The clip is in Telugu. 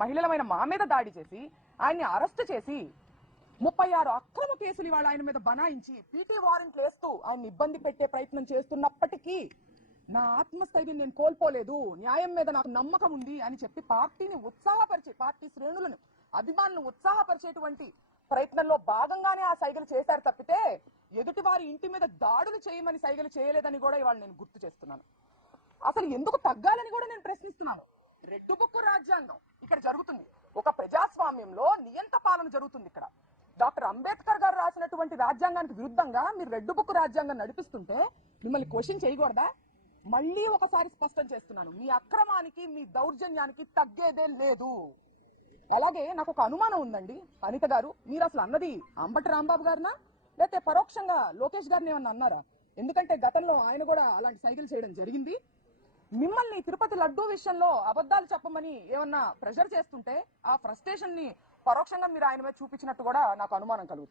మహిళలమైన మా మీద దాడి చేసి ఆయన్ని అరెస్ట్ చేసి 36 అక్రమ కేసులు ఇవాళ ఆయన మీద బనాయించి పీటీ వారెంట్లు వేస్తూ ఆయన ఇబ్బంది పెట్టే ప్రయత్నం చేస్తున్నప్పటికీ నా ఆత్మస్థైర్యం నేను కోల్పోలేదు, న్యాయం మీద నాకు నమ్మకం ఉంది అని చెప్పి పార్టీని ఉత్సాహపరిచే, పార్టీ శ్రేణులను అభిమానులను ఉత్సాహపరిచేటువంటి ప్రయత్నంలో భాగంగానే ఆ సైగలు చేశారు తప్పితే ఎదుటి వారి ఇంటి మీద దాడులు చేయమని సైగలు చేయలేదని కూడా ఇవాళ నేను గుర్తు చేస్తున్నాను. అసలు ఎందుకు తగ్గాలని కూడా నేను ప్రశ్నిస్తున్నాను. రెడ్ బుక్ రాజ్యాంగం ఇక్కడ జరుగుతుంది. ఒక ప్రజాస్వామ్యంలో నియంత పాలన జరుగుతుంది. ఇక్కడ డాక్టర్ అంబేద్కర్ గారు రాసినటువంటి రాజ్యాంగానికి విరుద్ధంగా మీరు రెడ్ బుక్ రాజ్యాంగం నడిపిస్తుంటే మిమ్మల్ని క్వశ్చన్ చేయకూడదా? మళ్ళీ ఒకసారి స్పష్టం చేస్తున్నాను, మీ అక్రమానికి మీ దౌర్జన్యానికి తగ్గేదే లేదు. అలాగే నాకు ఒక అనుమానం ఉందండి అనిత గారు, మీరు అసలు అన్నది అంబటి రాంబాబు గారినా లేకపోతే పరోక్షంగా లోకేష్ గారిని ఏమన్నా అన్నారా? ఎందుకంటే గతంలో ఆయన కూడా అలాంటి సైకిల్ చేయడం జరిగింది. మిమ్మల్ని తిరుపతి లడ్డూ విషయంలో అబద్ధాలు చెప్పమని ఏమన్నా ప్రెషర్ చేస్తుంటే ఆ ఫ్రస్ట్రేషన్ ని పరోక్షంగా మీరు ఆయన మీద చూపించినట్టు కూడా నాకు అనుమానం కలుగుతుంది.